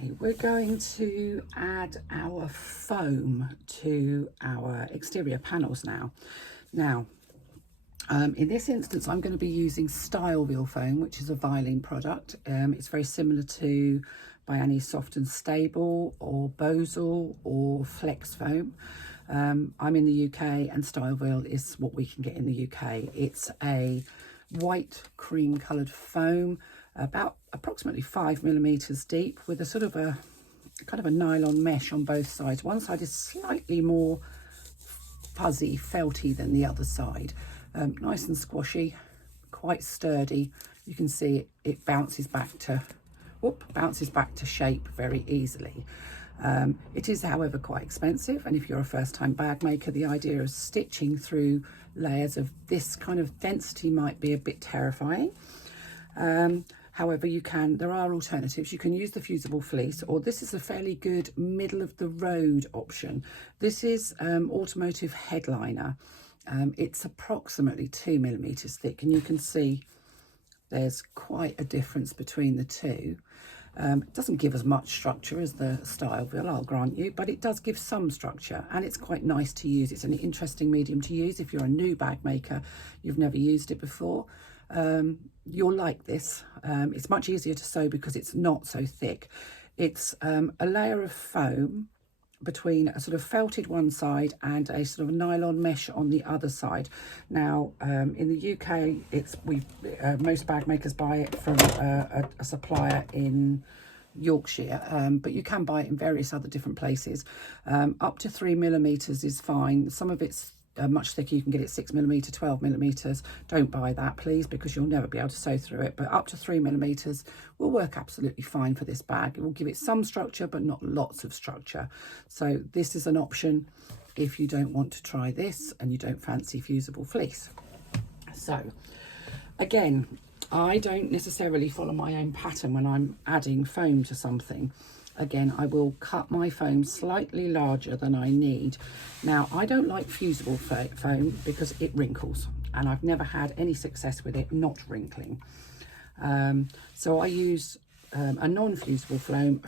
Okay, we're going to add our foam to our exterior panels now. In this instance, I'm going to be using Style foam, which is a Vilene product. It's very similar to Bayani Soft and Stable or Bosal or Flex foam. I'm in the UK and Style is what we can get in the UK. It's a white cream coloured foam, about approximately 5mm deep, with a sort of a kind of a nylon mesh on both sides. One side is slightly more fuzzy, felty than the other side. Nice and squashy, quite sturdy. You can see it bounces back to shape very easily. It is, however, quite expensive, and if you're a first-time bag maker, the idea of stitching through layers of this kind of density might be a bit terrifying. However, there are alternatives. You can use the fusible fleece, or this is a fairly good middle of the road option. This is automotive headliner. It's approximately 2mm thick, and you can see there's quite a difference between the two. It doesn't give as much structure as the Style, I'll grant you, but it does give some structure, and it's quite nice to use. It's an interesting medium to use if you're a new bag maker, you've never used it before. You'll like this. It's much easier to sew because it's not so thick. It's a layer of foam between a sort of felted one side and a sort of nylon mesh on the other side. Now, in the UK, most bag makers buy it from a supplier in Yorkshire, but you can buy it in various other different places. Up to 3mm is fine. Some of it's much thicker. You can get it 6mm, 12mm. Don't buy that, please, because you'll never be able to sew through it. But up to 3mm will work absolutely fine for this bag. It will give it some structure, but not lots of structure. So this is an option if you don't want to try this and you don't fancy fusible fleece. So again, I don't necessarily follow my own pattern when I'm adding foam to something. Again, I will cut my foam slightly larger than I need. Now, I don't like fusible foam because it wrinkles, and I've never had any success with it not wrinkling. So I use a non-fusible foam,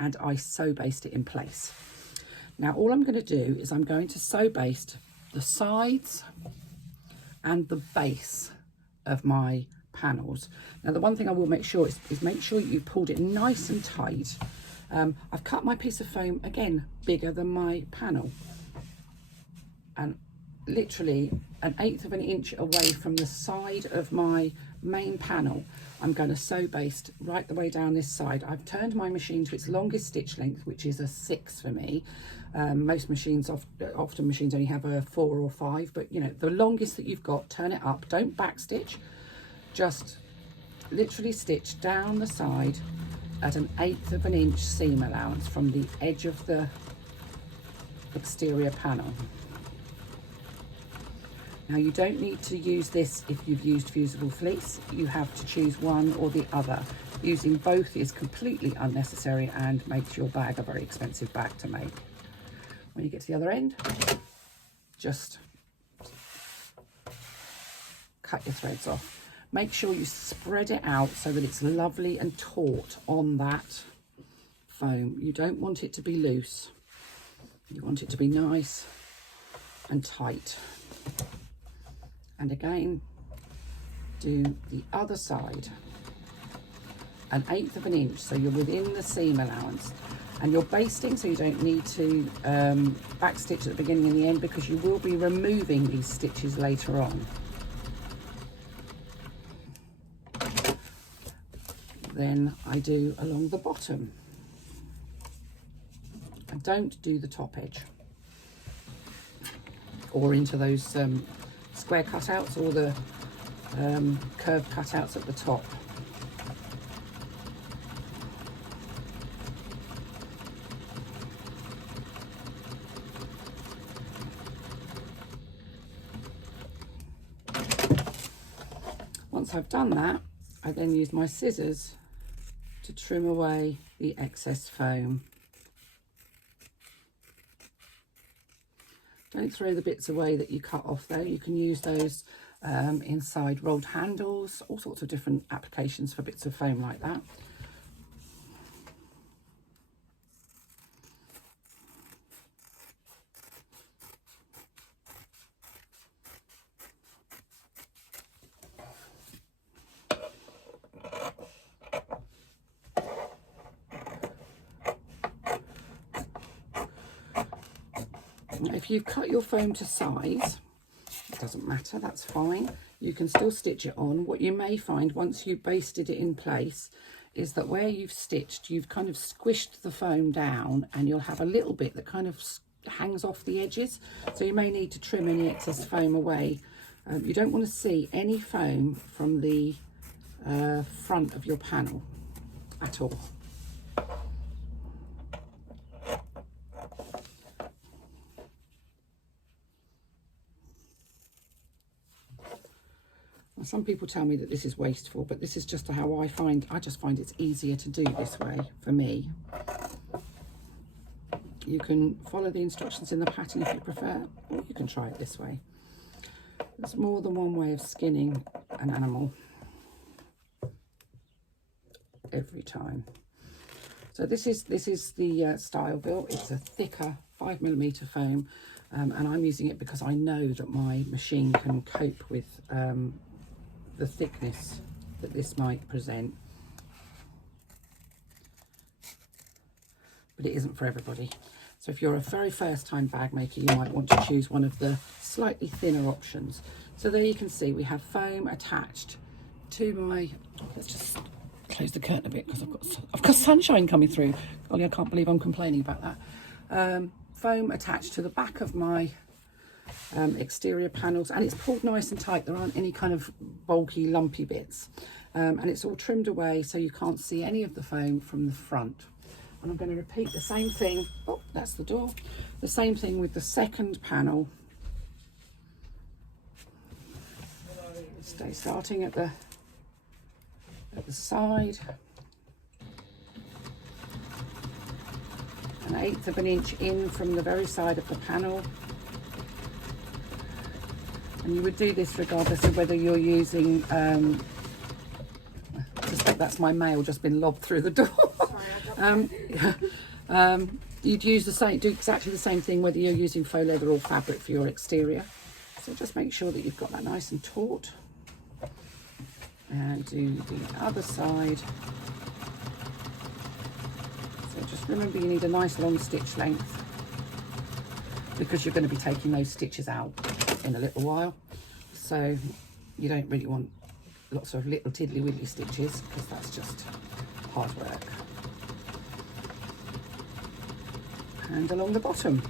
and I sew baste it in place. Now, all I'm going to do is I'm going to sew baste the sides and the base of my panels. Now, the one thing I will make sure is make sure you've pulled it nice and tight. I've cut my piece of foam, again, bigger than my panel, and literally 1/8 of an inch away from the side of my main panel. I'm going to sew baste right the way down this side. I've turned my machine to its longest stitch length, which is a 6 for me. Most machines, often machines only have a 4 or 5, but you know, the longest that you've got, turn it up. Don't back stitch, just literally stitch down the side at 1/8 of an inch seam allowance from the edge of the exterior panel. Now, you don't need to use this if you've used fusible fleece. You have to choose one or the other. Using both is completely unnecessary and makes your bag a very expensive bag to make. When you get to the other end, just cut your threads off. Make sure you spread it out so that it's lovely and taut on that foam. You don't want it to be loose. You want it to be nice and tight. And again, do the other side, 1/8 of an inch, so you're within the seam allowance. And you're basting, so you don't need to back stitch at the beginning and the end, because you will be removing these stitches later on. Then I do along the bottom. I don't do the top edge or into those square cutouts or the curved cutouts at the top. Once I've done that, I then use my scissors to trim away the excess foam. Don't throw the bits away that you cut off though. You can use those inside rolled handles, all sorts of different applications for bits of foam like that. If you cut your foam to size, it doesn't matter, that's fine. You can still stitch it on. What you may find once you've basted it in place is that where you've stitched, you've kind of squished the foam down, and you'll have a little bit that kind of hangs off the edges. So you may need to trim any excess foam away. You don't want to see any foam from the front of your panel at all. Some people tell me that this is wasteful, but this is just how I just find it's easier to do this way for me. You can follow the instructions in the pattern if you prefer, or you can try it this way. There's more than one way of skinning an animal every time. So this is the style built. It's a thicker 5mm foam, and I'm using it because I know that my machine can cope with the thickness that this might present, but it isn't for everybody. So if you're a very first time bag maker, you might want to choose one of the slightly thinner options. So there you can see we have foam attached to my, let's just close the curtain a bit because I've got sunshine coming through. Golly, I can't believe I'm complaining about that. Foam attached to the back of my exterior panels, and it's pulled nice and tight. There aren't any kind of bulky lumpy bits, and it's all trimmed away so you can't see any of the foam from the front. And I'm going to repeat the same thing. Oh, that's the door. The same thing with the second panel. Starting at the side, 1/8 of an inch in from the very side of the panel. And you would do this regardless of whether you're using, I suspect that's my mail just been lobbed through the door. You'd use do exactly the same thing whether you're using faux leather or fabric for your exterior. So just make sure that you've got that nice and taut. And do the other side. So just remember you need a nice long stitch length, because you're going to be taking those stitches out in a little while, so you don't really want lots of little tiddly widdly stitches, because that's just hard work. And along the bottom,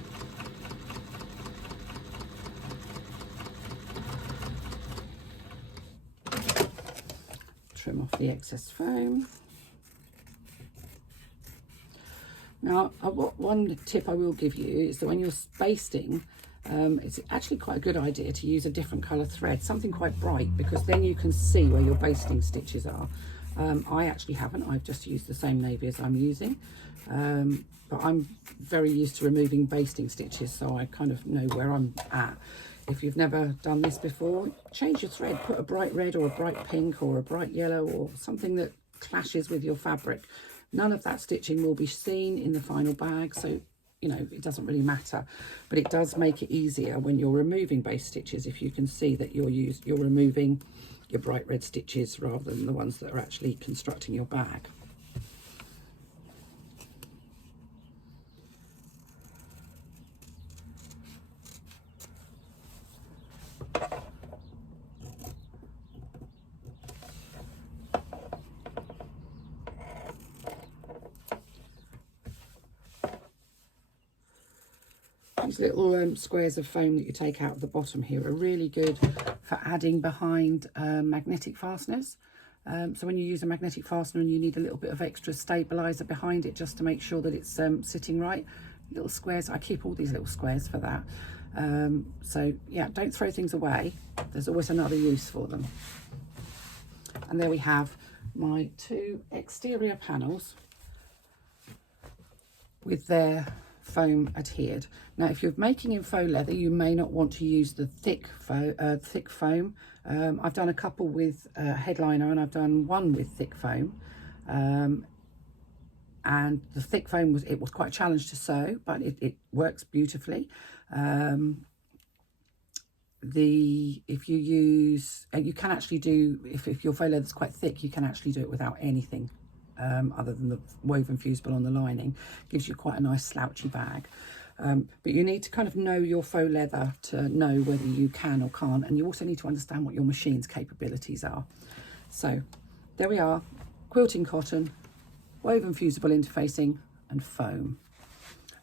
trim off the excess foam. Now, one tip I will give you is that when you're basting, it's actually quite a good idea to use a different colour thread, something quite bright, because then you can see where your basting stitches are. I actually haven't, I've just used the same navy as I'm using, but I'm very used to removing basting stitches, so I kind of know where I'm at. If you've never done this before, change your thread, put a bright red or a bright pink or a bright yellow or something that clashes with your fabric. None of that stitching will be seen in the final bag, so you know it doesn't really matter, but it does make it easier when you're removing base stitches if you can see that you're removing your bright red stitches rather than the ones that are actually constructing your bag. These little squares of foam that you take out of the bottom here are really good for adding behind magnetic fasteners. So when you use a magnetic fastener and you need a little bit of extra stabiliser behind it just to make sure that it's sitting right, little squares, I keep all these little squares for that. So yeah, don't throw things away. There's always another use for them. And there we have my two exterior panels with their foam adhered. Now, if you're making in faux leather, you may not want to use the thick foam. I've done a couple with headliner, and I've done one with thick foam. And the thick foam was quite a challenge to sew, but it works beautifully. If you use, you can actually do, if your faux leather is quite thick, you can actually do it without anything other than the woven fusible on the lining. Gives you quite a nice slouchy bag. But you need to kind of know your faux leather to know whether you can or can't, and you also need to understand what your machine's capabilities are. So there we are, quilting cotton, woven fusible interfacing and foam.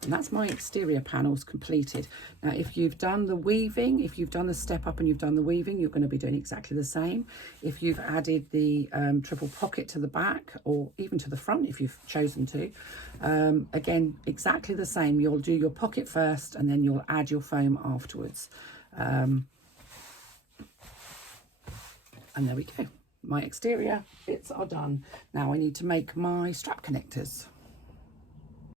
And that's my exterior panels completed. Now, if you've done the weaving, if you've done the step up and you've done the weaving, you're going to be doing exactly the same. If you've added the triple pocket to the back, or even to the front if you've chosen to, again, exactly the same. You'll do your pocket first and then you'll add your foam afterwards. And there we go. My exterior bits are done. Now I need to make my strap connectors.